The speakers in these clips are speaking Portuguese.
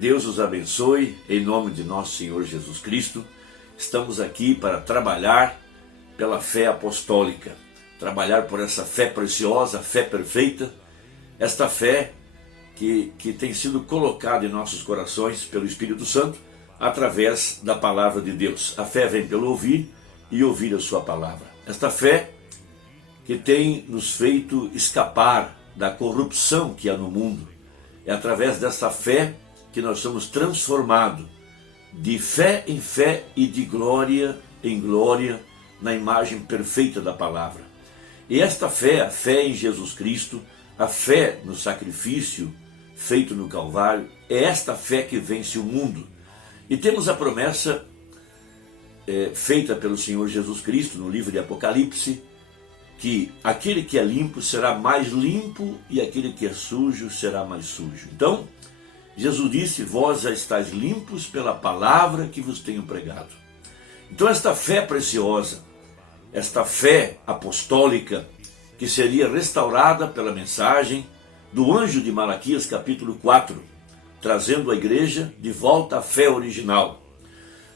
Deus os abençoe, em nome de nosso Senhor Jesus Cristo. Estamos aqui para trabalhar pela fé apostólica, trabalhar por essa fé preciosa, fé perfeita, esta fé que tem sido colocada em nossos corações pelo Espírito Santo através da palavra de Deus. A fé vem pelo ouvir e ouvir a sua palavra. Esta fé que tem nos feito escapar da corrupção que há no mundo. É através dessa fé que nós somos transformados de fé em fé e de glória em glória na imagem perfeita da palavra. E esta fé, a fé em Jesus Cristo, a fé no sacrifício feito no Calvário, é esta fé que vence o mundo. E temos a promessa feita pelo Senhor Jesus Cristo no livro de Apocalipse, que aquele que é limpo será mais limpo e aquele que é sujo será mais sujo. Então, Jesus disse: vós já estáis limpos pela palavra que vos tenho pregado. Então esta fé preciosa, esta fé apostólica, que seria restaurada pela mensagem do anjo de Malaquias capítulo 4, trazendo a igreja de volta à fé original.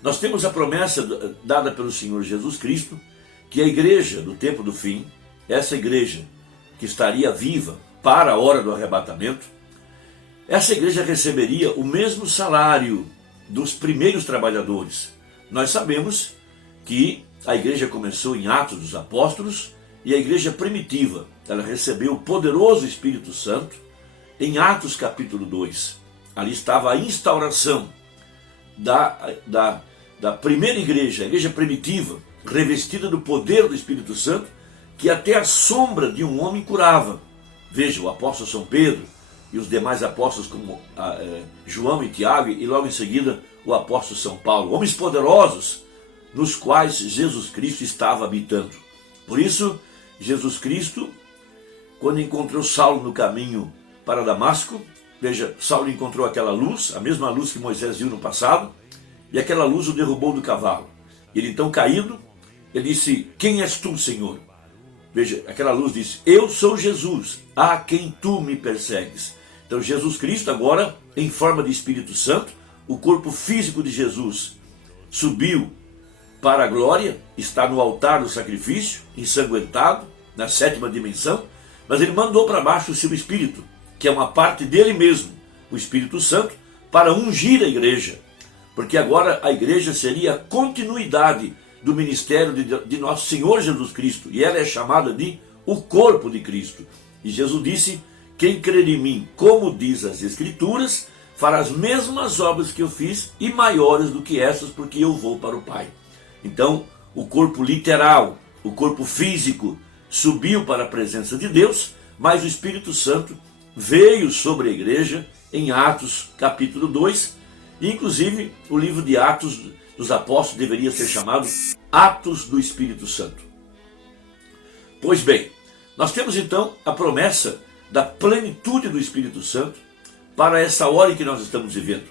Nós temos a promessa dada pelo Senhor Jesus Cristo, que a igreja do tempo do fim, essa igreja que estaria viva para a hora do arrebatamento, essa igreja receberia o mesmo salário dos primeiros trabalhadores. Nós sabemos que a igreja começou em Atos dos Apóstolos e a igreja primitiva, ela recebeu o poderoso Espírito Santo em Atos capítulo 2. Ali estava a instauração da primeira igreja, a igreja primitiva, revestida do poder do Espírito Santo, que até a sombra de um homem curava. Veja, o apóstolo São Pedro e os demais apóstolos como João e Tiago, e logo em seguida o apóstolo São Paulo, homens poderosos nos quais Jesus Cristo estava habitando. Por isso, Jesus Cristo, quando encontrou Saulo no caminho para Damasco, veja, Saulo encontrou aquela luz, a mesma luz que Moisés viu no passado, e aquela luz o derrubou do cavalo. Ele então caído, ele disse: quem és tu, Senhor? Veja, aquela luz disse: eu sou Jesus, a quem tu me persegues. Então Jesus Cristo agora, em forma de Espírito Santo, o corpo físico de Jesus subiu para a glória, está no altar do sacrifício, ensanguentado, na 7ª dimensão, mas ele mandou para baixo o seu Espírito, que é uma parte dele mesmo, o Espírito Santo, para ungir a igreja, porque agora a igreja seria a continuidade do ministério de nosso Senhor Jesus Cristo, e ela é chamada de o corpo de Cristo. E Jesus disse: quem crer em mim, como diz as Escrituras, fará as mesmas obras que eu fiz e maiores do que essas, porque eu vou para o Pai. Então, o corpo literal, o corpo físico, subiu para a presença de Deus, mas o Espírito Santo veio sobre a igreja em Atos capítulo 2, e inclusive o livro de Atos dos Apóstolos deveria ser chamado Atos do Espírito Santo. Pois bem, nós temos então a promessa da plenitude do Espírito Santo para essa hora em que nós estamos vivendo.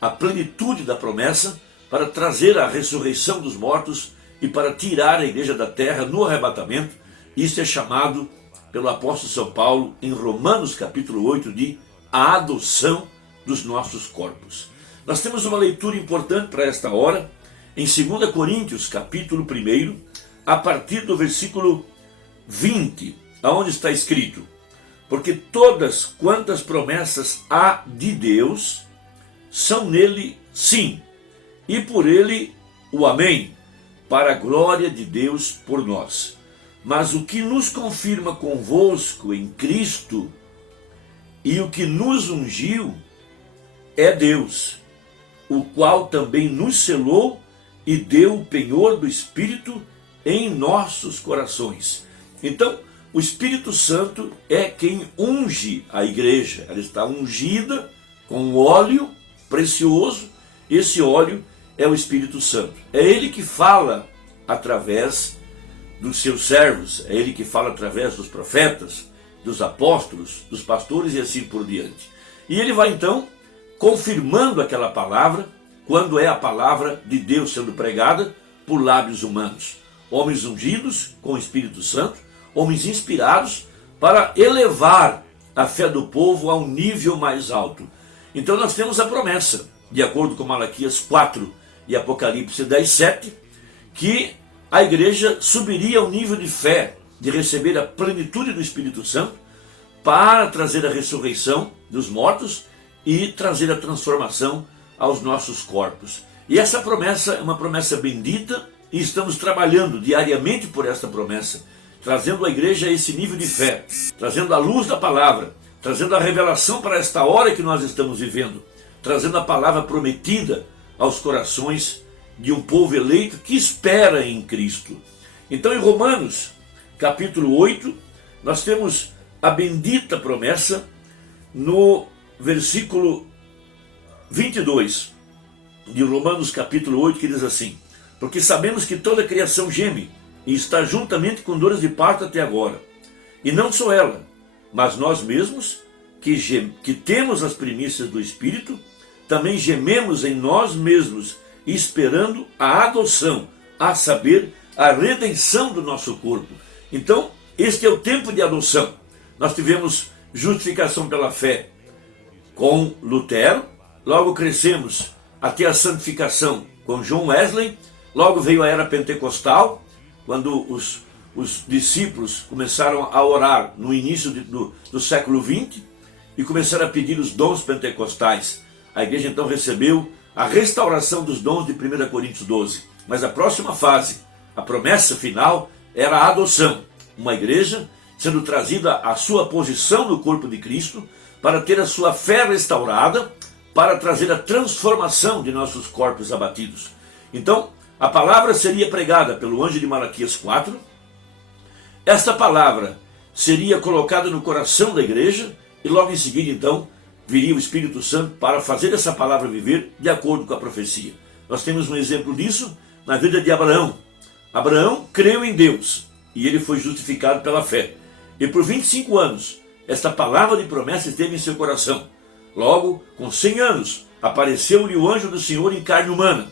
A plenitude da promessa para trazer a ressurreição dos mortos e para tirar a igreja da terra no arrebatamento. Isso é chamado pelo apóstolo São Paulo em Romanos capítulo 8 de a adoção dos nossos corpos. Nós temos uma leitura importante para esta hora em 2 Coríntios capítulo 1, a partir do versículo 20, aonde está escrito: porque todas quantas promessas há de Deus são nele sim, e por ele o amém, para a glória de Deus por nós. Mas o que nos confirma convosco em Cristo e o que nos ungiu é Deus, o qual também nos selou e deu o penhor do Espírito em nossos corações. Então, o Espírito Santo é quem unge a igreja. Ela está ungida com óleo precioso. Esse óleo é o Espírito Santo. É ele que fala através dos seus servos, é ele que fala através dos profetas, dos apóstolos, dos pastores e assim por diante. E ele vai então confirmando aquela palavra, quando é a palavra de Deus sendo pregada por lábios humanos. Homens ungidos com o Espírito Santo, homens inspirados para elevar a fé do povo a um nível mais alto. Então nós temos a promessa, de acordo com Malaquias 4 e Apocalipse 10:7, que a igreja subiria ao nível de fé, de receber a plenitude do Espírito Santo, para trazer a ressurreição dos mortos e trazer a transformação aos nossos corpos. E essa promessa é uma promessa bendita, e estamos trabalhando diariamente por esta promessa, trazendo a igreja a esse nível de fé, trazendo a luz da palavra, trazendo a revelação para esta hora que nós estamos vivendo, trazendo a palavra prometida aos corações de um povo eleito que espera em Cristo. Então, em Romanos, capítulo 8, nós temos a bendita promessa no versículo 22 de Romanos, capítulo 8, que diz assim: porque sabemos que toda a criação geme e está juntamente com dores de parto até agora. E não só ela, mas nós mesmos, que temos as primícias do Espírito, também gememos em nós mesmos, esperando a adoção, a saber, a redenção do nosso corpo. Então, este é o tempo de adoção. Nós tivemos justificação pela fé com Lutero, logo crescemos até a santificação com John Wesley, logo veio a era pentecostal, quando os discípulos começaram a orar no início do século XX e começaram a pedir os dons pentecostais. A igreja então recebeu a restauração dos dons de 1 Coríntios 12. Mas a próxima fase, a promessa final, era a adoção. Uma igreja sendo trazida à sua posição no corpo de Cristo, para ter a sua fé restaurada, para trazer a transformação de nossos corpos abatidos. Então, a palavra seria pregada pelo anjo de Malaquias 4, esta palavra seria colocada no coração da igreja, e logo em seguida, então, viria o Espírito Santo para fazer essa palavra viver de acordo com a profecia. Nós temos um exemplo disso na vida de Abraão. Abraão creu em Deus, e ele foi justificado pela fé. E por 25 anos, esta palavra de promessa esteve em seu coração. Logo, com 100 anos, apareceu-lhe o anjo do Senhor em carne humana,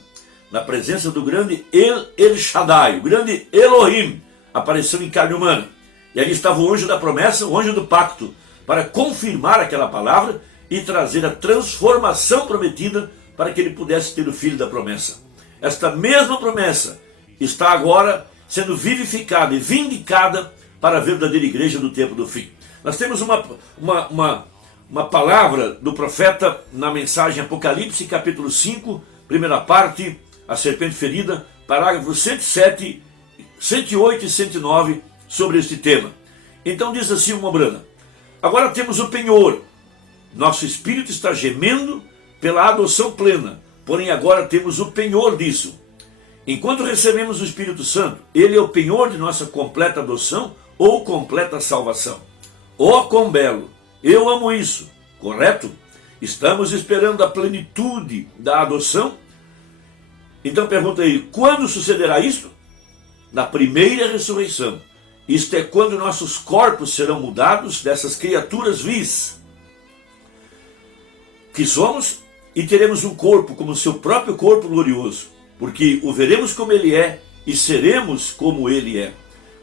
na presença do grande El Shaddai, o grande Elohim, apareceu em carne humana. E ali estava o anjo da promessa, o anjo do pacto, para confirmar aquela palavra e trazer a transformação prometida para que ele pudesse ter o filho da promessa. Esta mesma promessa está agora sendo vivificada e vindicada para a verdadeira igreja do tempo do fim. Nós temos uma palavra do profeta na mensagem Apocalipse, capítulo 5, primeira parte, a serpente ferida, parágrafos 107, 108 e 109, sobre este tema. Então diz assim uma Brana: agora temos o penhor, nosso espírito está gemendo pela adoção plena, porém agora temos o penhor disso. Enquanto recebemos o Espírito Santo, ele é o penhor de nossa completa adoção ou completa salvação. Oh, quão belo! Eu amo isso, correto? Estamos esperando a plenitude da adoção. Então pergunta aí, quando sucederá isso? Na primeira ressurreição. Isto é quando nossos corpos serão mudados dessas criaturas vis que somos, e teremos um corpo como seu próprio corpo glorioso, porque o veremos como ele é e seremos como ele é.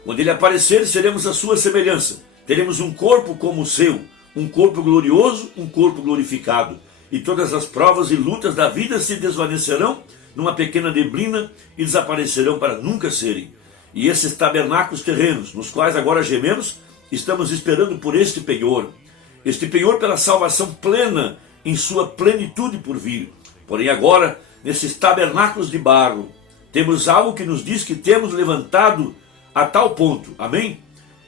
Quando ele aparecer, seremos a sua semelhança. Teremos um corpo como o seu, um corpo glorioso, um corpo glorificado. E todas as provas e lutas da vida se desvanecerão numa pequena neblina e desaparecerão para nunca serem. E esses tabernáculos terrenos, nos quais agora gememos, estamos esperando por este penhor pela salvação plena, em sua plenitude por vir. Porém agora, nesses tabernáculos de barro, temos algo que nos diz que temos levantado a tal ponto. Amém?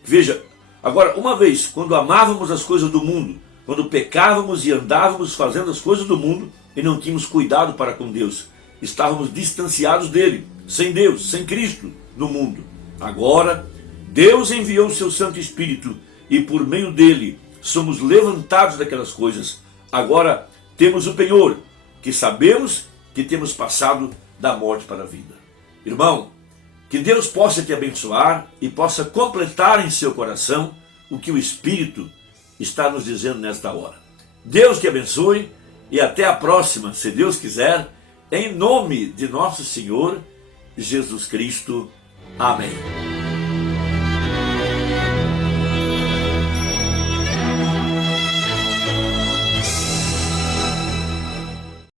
Veja, agora, uma vez, quando amávamos as coisas do mundo, quando pecávamos e andávamos fazendo as coisas do mundo e não tínhamos cuidado para com Deus, estávamos distanciados dele, sem Deus, sem Cristo no mundo. Agora, Deus enviou o seu Santo Espírito e por meio dele somos levantados daquelas coisas. Agora temos o penhor, que sabemos que temos passado da morte para a vida. Irmão, que Deus possa te abençoar e possa completar em seu coração o que o Espírito está nos dizendo nesta hora. Deus te abençoe e até a próxima, se Deus quiser, em nome de nosso Senhor Jesus Cristo. Amém.